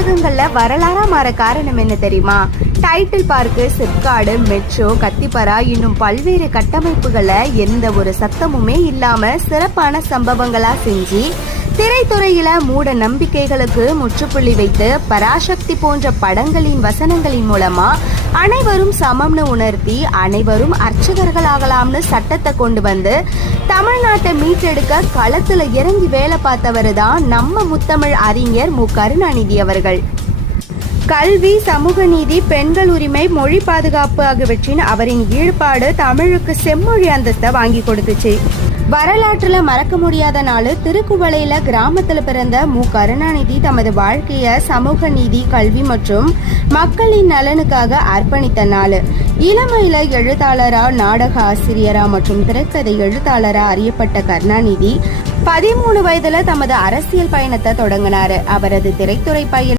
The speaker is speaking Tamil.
புத்தகங்கள்ல வரலாறா மாற காரணம் என்ன தெரியுமா? Title park, SIPCOT, metro, Kathipara இன்னும் பல்வேறு கட்டமைப்புகளை எந்த ஒரு சத்தமுமே இல்லாம சிறப்பான சம்பவங்களா செஞ்சு திரைத்துறையில மூட நம்பிக்கைகளுக்கு முற்றுப்புள்ளி வைத்து பராசக்தி போன்ற படங்களின் வசனங்களின் மூலமா அனைவரும் சமம்னு உணர்த்தி அனைவரும் அர்ச்சகர்களாகலாம்னு சட்டத்தை கொண்டு வந்து தமிழ்நாட்டை மீட்டெடுக்க களத்துல இறங்கி வேலை பார்த்தவர் தான் நம்ம முத்தமிழ் அறிஞர் மு. கருணாநிதி அவர்கள். கல்வி, சமூக நீதி, பெண்கள் உரிமை, மொழி பாதுகாப்பு ஆகியவற்றின் அவரின் ஈடுபாடு தமிழுக்கு செம்மொழி அந்தஸ்தை வாங்கி கொடுத்துச்சு. வரலாற்றுல மறக்க முடியாத நாள் திருக்குவளையில கிராமத்துல பிறந்த மு. கருணாநிதி தமது வாழ்க்கைய சமூக நீதி, கல்வி மற்றும் மக்களின் நலனுக்காக அர்ப்பணித்த நாள். இளமையில எழுத்தாளரா, நாடக ஆசிரியரா மற்றும் திரைக்கதை எழுத்தாளரா அறியப்பட்ட கருணாநிதி 13 வயதுல தமது அரசியல் பயணத்தை தொடங்கினாரு. அவரது திரைத்துறை பயணம்